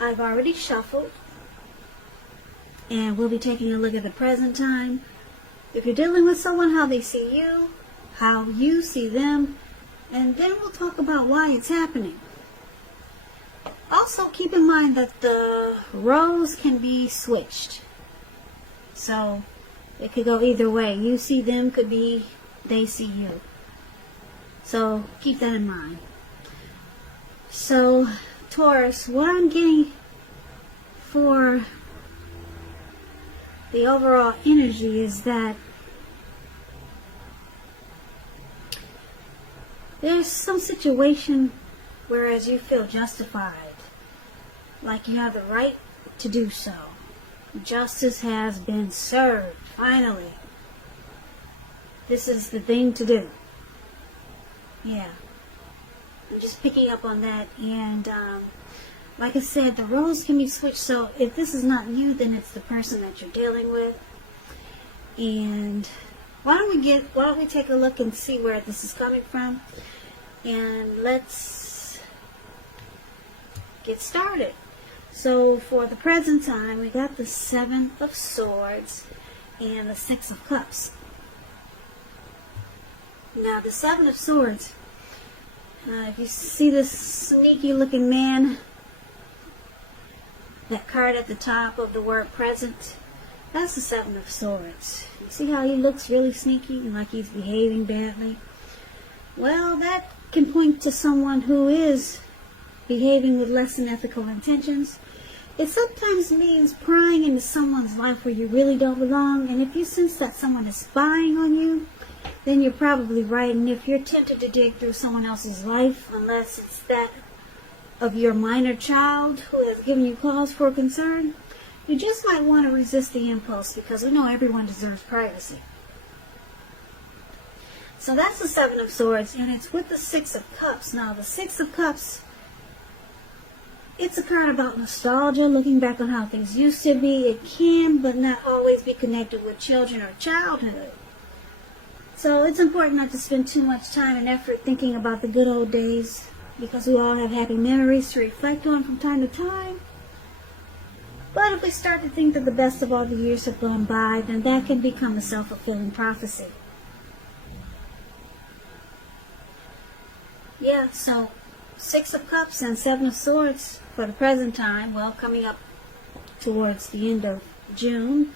I've already shuffled, and we'll be taking a look at the present time. If you're dealing with someone, how they see you, how you see them, and then we'll talk about why it's happening. Also, keep in mind that the roles can be switched. So, it could go either way. You see them, could be they see you. So, keep that in mind. So, Taurus, what I'm getting for the overall energy is that there's some situation whereas you feel justified, like you have the right to do so. Justice has been served, finally. This is the thing to do. Yeah. I'm just picking up on that, and like I said, the roles can be switched, so if this is not you, then it's the person that you're dealing with. And why don't we take a look and see where this is coming from, and let's get started. So for the present time, we got the 7 of Swords and the 6 of Cups. Now the 7 of Swords, if you see this sneaky looking man, that card at the top of the word present, that's the 7 of Swords. You see how he looks really sneaky and like he's behaving badly? Well, that can point to someone who is behaving with less than ethical intentions. It sometimes means prying into someone's life where you really don't belong, and if you sense that someone is spying on you, then you're probably right. And if you're tempted to dig through someone else's life, unless it's that of your minor child who has given you cause for concern, you just might want to resist the impulse, because we know everyone deserves privacy. So that's the 7 of Swords, and it's with the 6 of Cups. Now the 6 of Cups, it's a card about nostalgia, looking back on how things used to be. It can, but not always, be connected with children or childhood. So it's important not to spend too much time and effort thinking about the good old days, because we all have happy memories to reflect on from time to time. But if we start to think that the best of all the years have gone by, then that can become a self-fulfilling prophecy. Yeah, so 6 of Cups and 7 of Swords for the present time, well, coming up towards the end of June,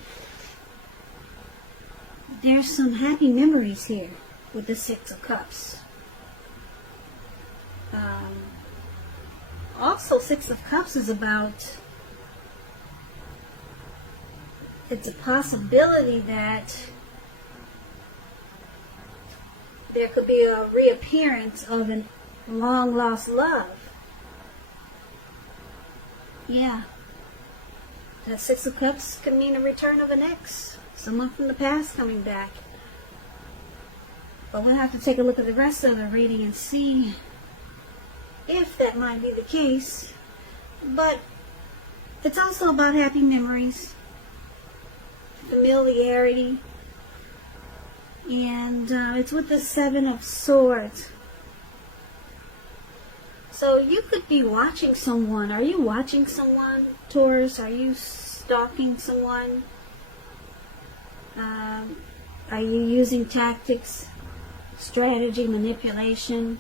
there's some happy memories here with the 6 of Cups. Also, 6 of Cups is about, it's a possibility that there could be a reappearance of a long lost love. Yeah. That 6 of Cups could mean a return of an ex. Someone from the past coming back. But we'll have to take a look at the rest of the reading and see if that might be the case. But it's also about happy memories, familiarity, and it's with the 7 of Swords. So you could be watching someone. Are you watching someone, Taurus? Are you stalking someone? Are you using tactics, strategy, manipulation?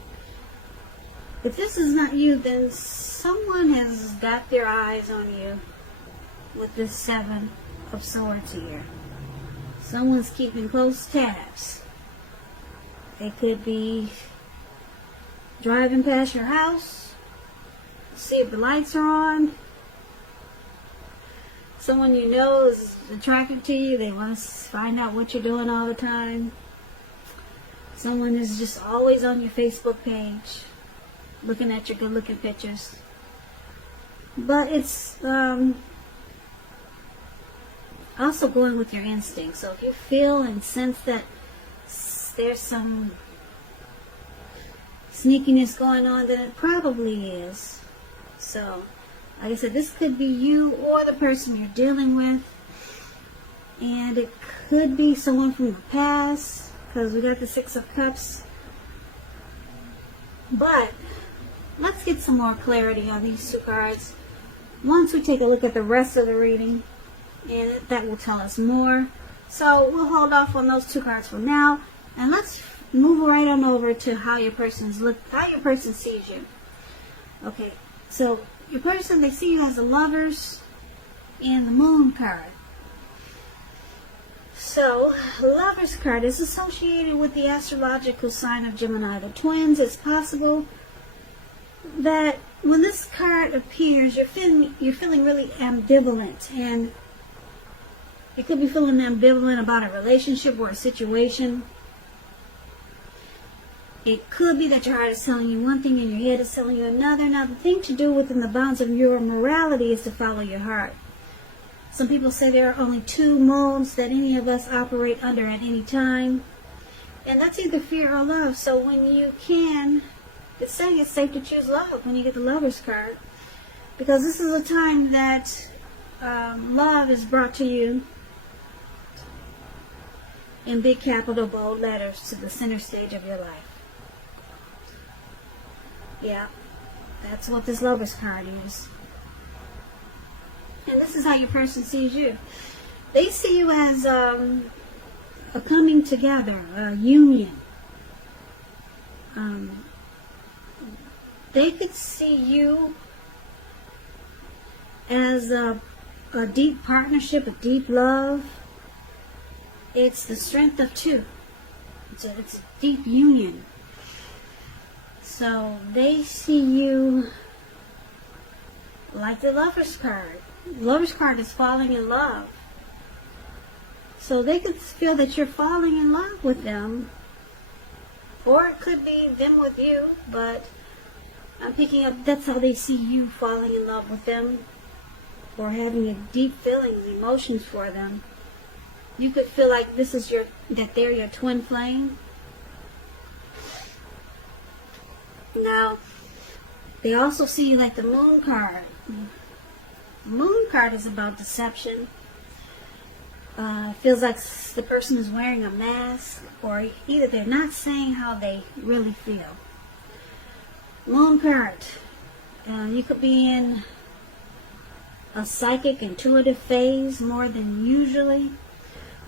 If this is not you, then someone has got their eyes on you with this 7 of Swords here. Someone's keeping close tabs. They could be driving past your house, see if the lights are on. Someone you know is attracted to you. They want to find out what you're doing all the time. Someone is just always on your Facebook page, looking at your good-looking pictures. But it's also going with your instincts. So if you feel and sense that there's some sneakiness going on, then it probably is. So, like I said, this could be you or the person you're dealing with. And it could be someone from the past, because we got the 6 of Cups. But let's get some more clarity on these 2 cards. once we take a look at the rest of the reading, and that will tell us more. So we'll hold off on those 2 cards for now, and let's move right on over to how your person sees you. Okay, so your person, they see you as the Lovers and the Moon card. So, Lover's card is associated with the astrological sign of Gemini, the twins. It's possible that when this card appears, you're feeling really ambivalent, and you could be feeling ambivalent about a relationship or a situation. It could be that your heart is telling you one thing and your head is telling you another. Now, the thing to do within the bounds of your morality is to follow your heart. Some people say there are only 2 modes that any of us operate under at any time, and that's either fear or love. So when you can, it's saying it's safe to choose love when you get the Lover's card, because this is a time that love is brought to you in big capital bold letters to the center stage of your life. Yeah, that's what this Lover's card is. And this is how your person sees you. They see you as a coming together, a union. They could see you as a deep partnership, a deep love. It's the strength of 2. It's a deep union. So they see you like the Lover's card. Lover's card is falling in love. So they could feel that you're falling in love with them, or it could be them with you, but I'm picking up that's how they see you, falling in love with them, or having a deep feelings, emotions for them. You could feel like that they're your twin flame. Now, they also see you like the Moon card. Moon card is about deception. Feels like the person is wearing a mask, or either they're not saying how they really feel. Moon card, you could be in a psychic, intuitive phase more than usually.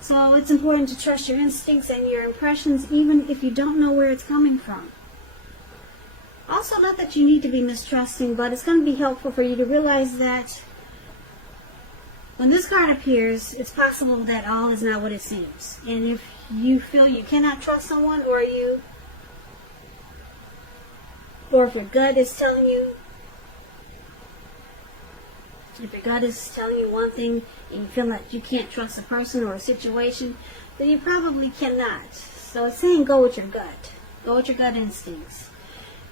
So it's important to trust your instincts and your impressions, even if you don't know where it's coming from. Also, not that you need to be mistrusting, but it's going to be helpful for you to realize that when this card appears, it's possible that all is not what it seems. And if you feel you cannot trust someone, or if your gut is telling you, one thing and you feel like you can't trust a person or a situation, then you probably cannot. So it's saying go with your gut. Go with your gut instincts.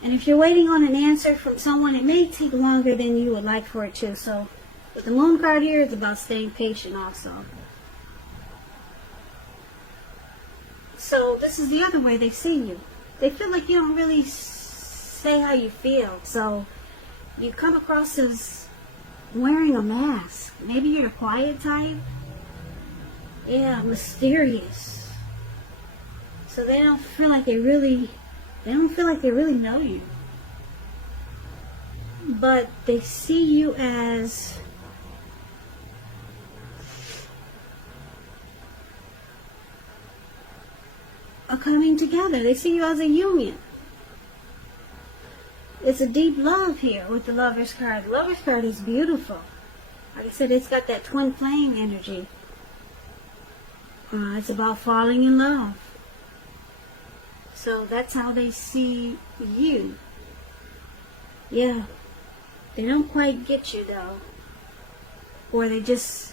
And if you're waiting on an answer from someone, it may take longer than you would like for it to. So with the Moon card here, it's about staying patient also. So this is the other way they see you. They feel like you don't really say how you feel. So you come across as wearing a mask. Maybe you're the quiet type. Yeah, mysterious. So they don't feel like they really know you. But they see you as a coming together. They see you as a union. It's a deep love here with the Lover's card. The Lover's card is beautiful. Like I said, it's got that twin flame energy. It's about falling in love. So that's how they see you. Yeah. They don't quite get you though. Or there's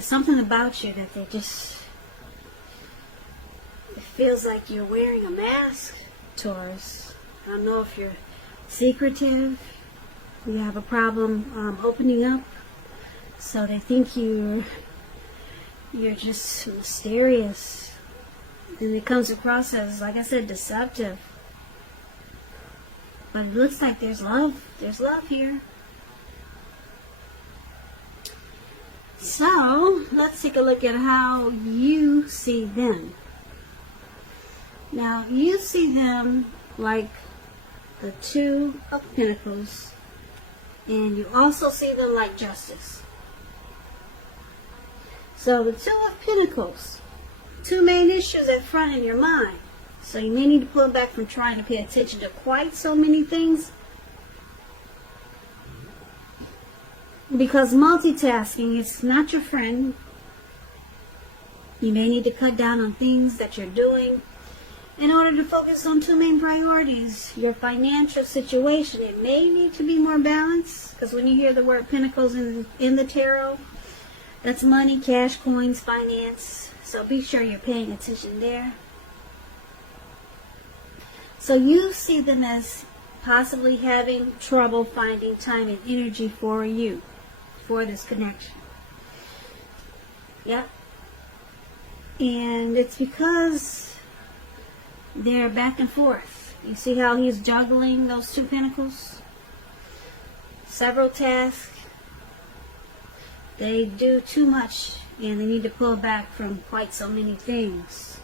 something about you that it feels like you're wearing a mask, Taurus. I don't know if you're secretive, you have a problem opening up, so they think you're just mysterious, and it comes across as, like I said, deceptive. But it looks like there's love here. So let's take a look at how you see them. Now you see them like the Two of Pentacles And you also see them like justice. So the Two of Pentacles, two main issues at front in your mind. So you may need to pull back from trying to pay attention to quite so many things, because multitasking is not your friend. You may need to cut down on things that you're doing in order to focus on two main priorities. Your financial situation, it may need to be more balanced, because when you hear the word Pentacles in the tarot, that's money, cash, coins, finance. So be sure you're paying attention there. So you see them as possibly having trouble finding time and energy for you, for this connection. Yep. And it's because they're back and forth. You see how he's juggling those two pentacles? Several tasks. They do too much, and they need to pull back from quite so many things.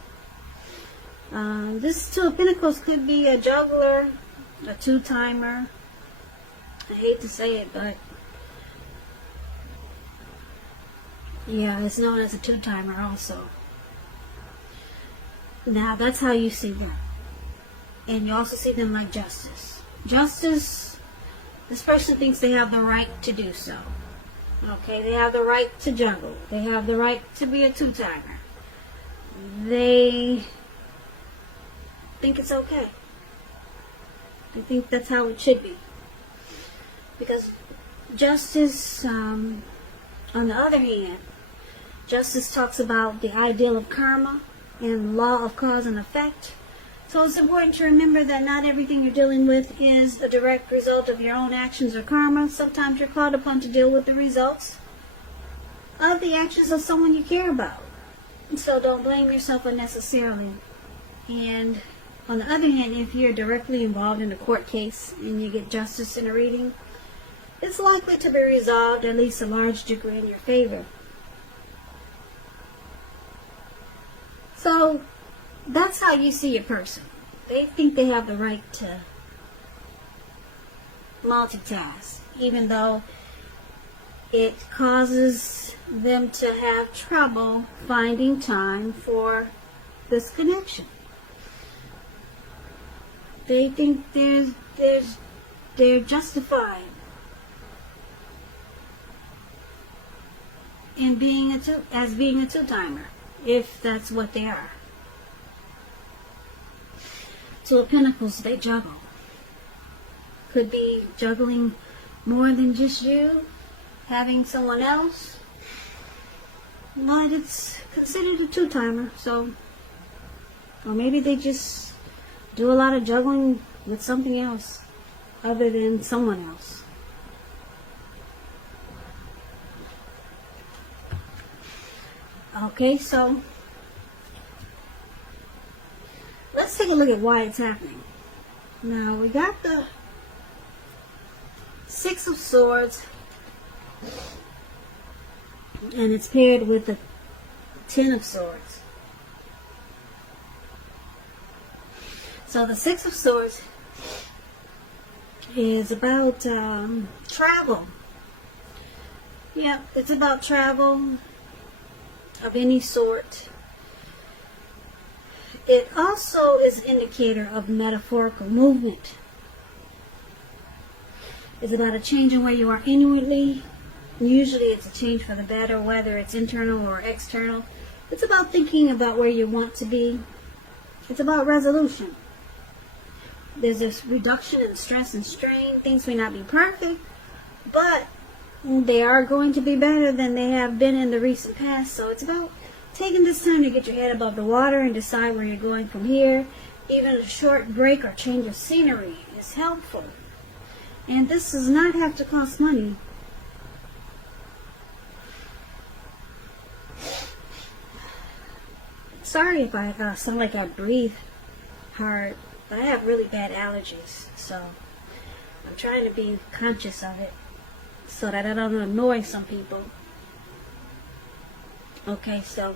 This Two of Pentacles could be a juggler, a two-timer. I hate to say it, but yeah, it's known as a two-timer also. Now, that's how you see them. And you also see them like justice. Justice, this person thinks they have the right to do so. Okay, they have the right to juggle. They have the right to be a two-timer. They think it's okay. They think that's how it should be. Because justice, on the other hand, justice talks about the ideal of karma and law of cause and effect. So it's important to remember that not everything you're dealing with is a direct result of your own actions or karma. Sometimes you're called upon to deal with the results of the actions of someone you care about. So don't blame yourself unnecessarily. And on the other hand, if you're directly involved in a court case and you get justice in a reading, it's likely to be resolved at least a large degree in your favor. So that's how you see a person. They think they have the right to multitask, even though it causes them to have trouble finding time for this connection. They think they're justified in being a two-timer, if that's what they are. Two of Pentacles, they juggle. Could be juggling more than just you, having someone else. But it's considered a two-timer, so, or maybe they just do a lot of juggling with something else other than someone else. Okay, so let's take a look at why it's happening. Now, we got the Six of Swords, and it's paired with the Ten of Swords. So the Six of Swords is about travel. Yeah, it's about travel of any sort. It also is an indicator of metaphorical movement. It's about a change in where you are inwardly. Usually it's a change for the better, whether it's internal or external. It's about thinking about where you want to be. It's about resolution. There's this reduction in stress and strain. Things may not be perfect, but they are going to be better than they have been in the recent past. So it's about taking this time to get your head above the water and decide where you're going from here. Even a short break or change of scenery is helpful. And this does not have to cost money. Sorry if I sound like I breathe hard, but I have really bad allergies, so I'm trying to be conscious of it so that I don't annoy some people. Okay, so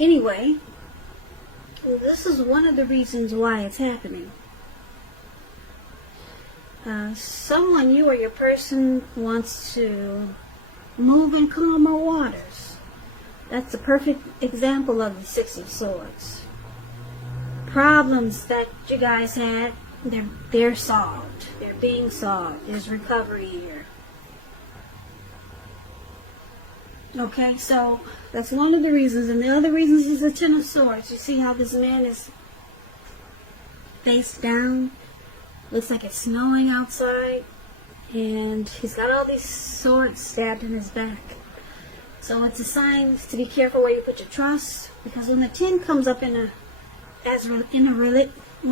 anyway, this is one of the reasons why it's happening. Someone, you or your person, wants to move in calmer waters. That's a perfect example of the Six of Swords. Problems that you guys had, they're solved. They're being solved. There's recovery here. Okay, so that's one of the reasons. And the other reasons is the Ten of Swords. You see how this man is face down? Looks like it's snowing outside. And he's got all these swords stabbed in his back. So it's a sign to be careful where you put your trust. Because when the 10 comes up when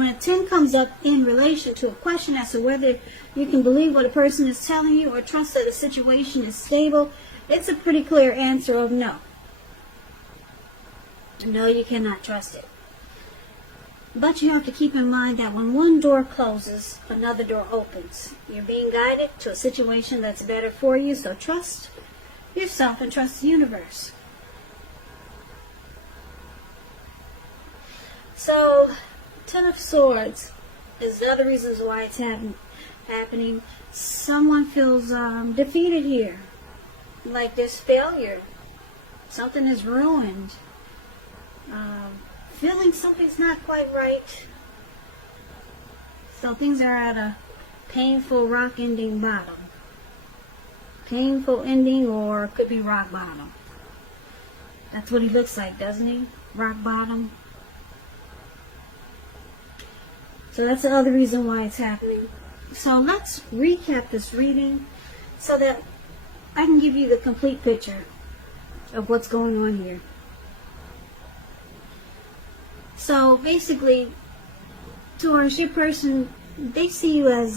a 10 comes up in relation to a question as to whether you can believe what a person is telling you or trust that the situation is stable, it's a pretty clear answer of no. No, you cannot trust it. But you have to keep in mind that when one door closes, another door opens. You're being guided to a situation that's better for you, so trust yourself and trust the universe. So, Ten of Swords is the other reasons why it's happening. Someone feels defeated here. Like there's failure. Something is ruined. Feeling something's not quite right. So things are at a painful rock ending bottom. Painful ending, or it could be rock bottom. That's what he looks like, doesn't he? Rock bottom. So that's the other reason why it's happening. So let's recap this reading so that I can give you the complete picture of what's going on here. So basically, Taurus, your person, they see you as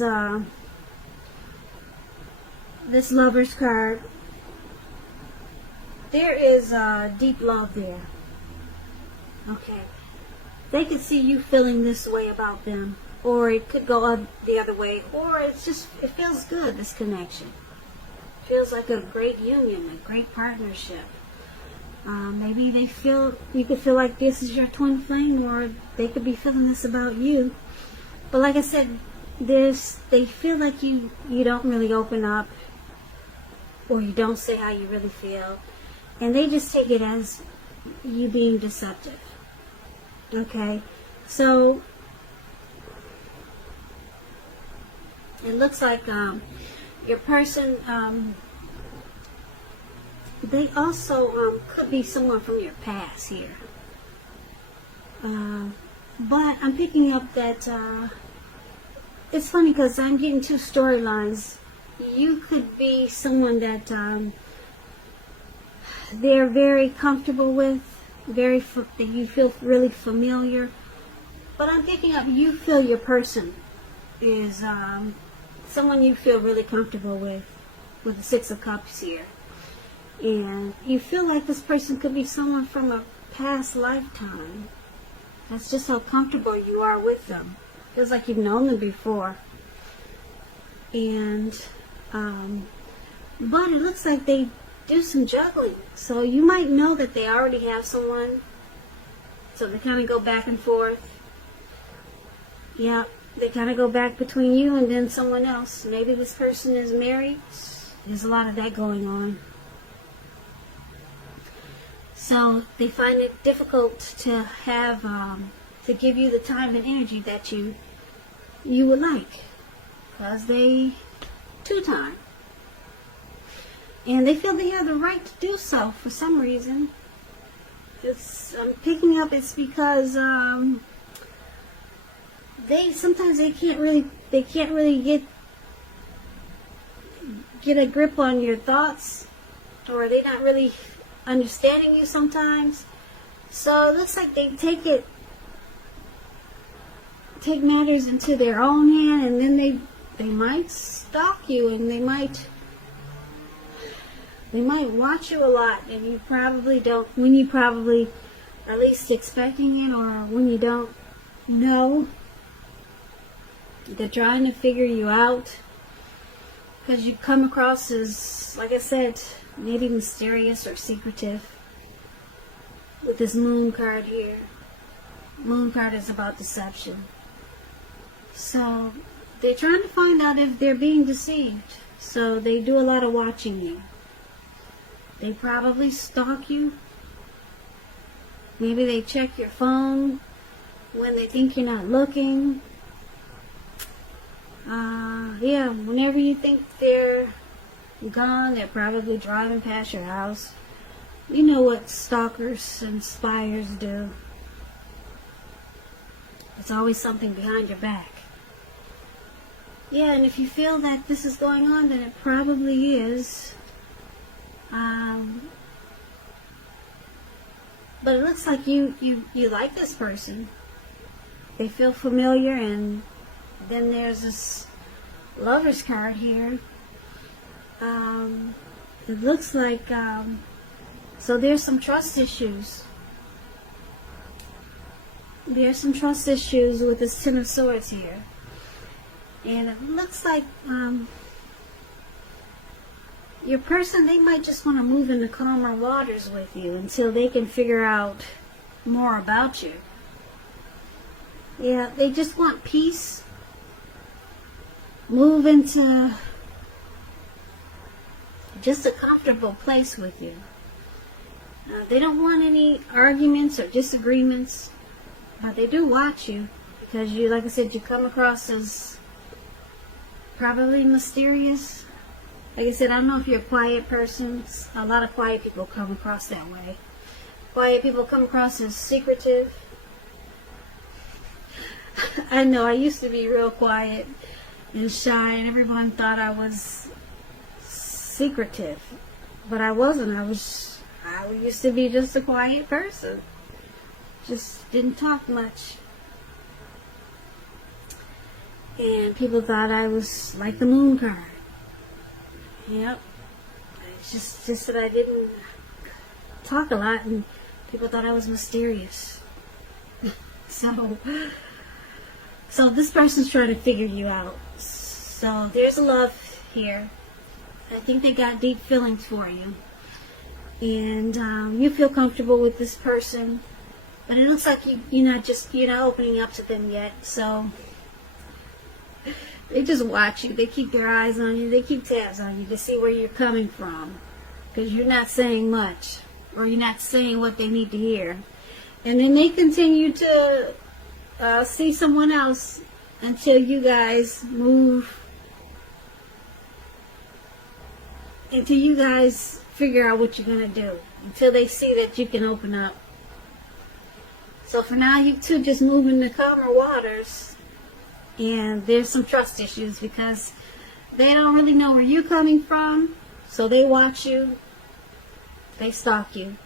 this Lover's card. There is deep love there. Okay. They could see you feeling this way about them, or it could go the other way, or it feels good, this connection. Feels like a great union, a great partnership. Maybe you could feel like this is your twin flame, or they could be feeling this about you. But like I said, they feel like you don't really open up, or you don't say how you really feel, and they just take it as you being deceptive. Okay, so it looks like your person, they also could be someone from your past here. But I'm picking up that it's funny because I'm getting two storylines. You could be someone that they're very comfortable with, that you feel really familiar. But I'm picking up you feel your person is someone you feel really comfortable with the Six of Cups here. And you feel like this person could be someone from a past lifetime. That's just how comfortable you are with them. Feels like you've known them before. And but it looks like they do some juggling. So you might know that they already have someone. So they kind of go back and forth. Yeah, they kind of go back between you and then someone else. Maybe this person is married. There's a lot of that going on. So they find it difficult to have, to give you the time and energy that you would like. Because they two-time. And they feel they have the right to do so for some reason. I'm picking up it's because sometimes they can't really get a grip on your thoughts, or they're not really understanding you sometimes. So it looks like they take matters into their own hand, and then they might stalk you, and they might watch you a lot, and you probably don't, when you probably are least expecting it, or when you don't know. They're trying to figure you out because you come across as, like I said, maybe mysterious or secretive. With this moon card here. Moon card is about deception. So they're trying to find out if they're being deceived. So they do a lot of watching you. They probably stalk you. Maybe they check your phone when they think you're not looking. Yeah, whenever you think they're gone, they're probably driving past your house. You know what stalkers and spies do. It's always something behind your back. Yeah, and if you feel that this is going on, then it probably is. But it looks like you like this person. They feel familiar, and then there's this Lover's card here. It looks like, so there's some trust issues. There's some trust issues with this Ten of Swords here. And it looks like your person, they might just want to move into calmer waters with you until they can figure out more about you. Yeah, they just want peace. Move into just a comfortable place with you. They don't want any arguments or disagreements. But they do watch you because you, like I said, you come across as probably mysterious. Like I said, I don't know if you're a quiet person. A lot of quiet people come across that way. Quiet people come across as secretive. I know, I used to be real quiet and shy, and everyone thought I was secretive. But I wasn't. I used to be just a quiet person. Just didn't talk much. And people thought I was like the moon card. Yep. It's just that I didn't talk a lot, and people thought I was mysterious. So this person's trying to figure you out. So there's a love here. I think they got deep feelings for you. And you feel comfortable with this person. But it looks like you're not opening up to them yet. So they just watch you. They keep their eyes on you. They keep tabs on you to see where you're coming from. Because you're not saying much. Or you're not saying what they need to hear. And then they continue to see someone else until you guys move. Until you guys figure out what you're going to do. Until they see that you can open up. So for now, you two just move into calmer waters. And there's some trust issues because they don't really know where you're coming from. So they watch you. They stalk you.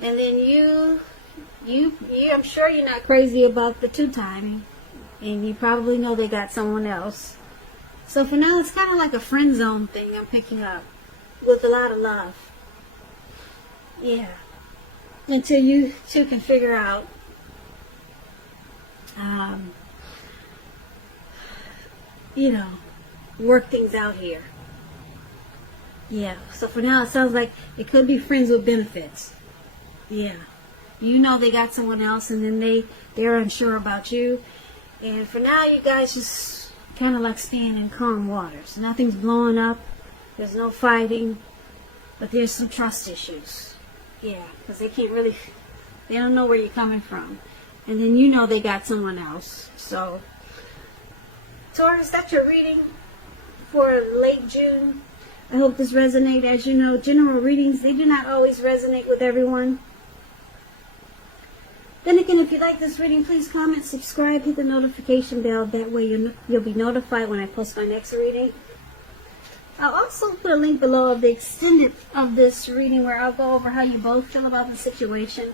And then you I'm sure you're not crazy about the two-timing. And you probably know they got someone else. So for now, it's kind of like a friend zone thing I'm picking up. With a lot of love. Yeah. Until you two can figure out work things out here. Yeah, so for now it sounds like it could be friends with benefits. Yeah. You know they got someone else, and then they're unsure about you. And for now, you guys just kind of like staying in calm waters. Nothing's blowing up. There's no fighting. But there's some trust issues. Yeah, because they don't know where you're coming from. And then you know they got someone else. So, Taurus, that's your reading for late June. I hope this resonates. As you know, general readings, they do not always resonate with everyone. Then again, if you like this reading, please comment, subscribe, hit the notification bell. That way you'll be notified when I post my next reading. I'll also put a link below of the extended of this reading where I'll go over how you both feel about the situation,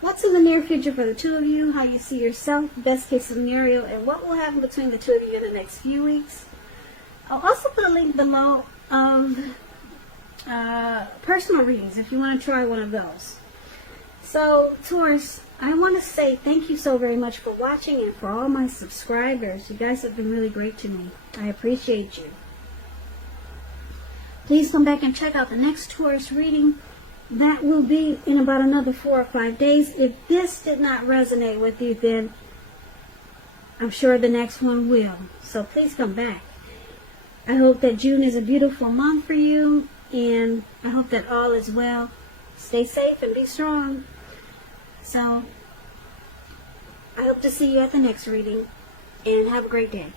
what's in the near future for the two of you, how you see yourself, best case scenario, and what will happen between the two of you in the next few weeks. I'll also put a link below of personal readings if you want to try one of those. So, Taurus, I want to say thank you so very much for watching, and for all my subscribers. You guys have been really great to me. I appreciate you. Please come back and check out the next Taurus reading. That will be in about another 4 or 5 days. If this did not resonate with you, then I'm sure the next one will. So please come back. I hope that June is a beautiful month for you, and I hope that all is well. Stay safe and be strong. So I hope to see you at the next reading, and have a great day.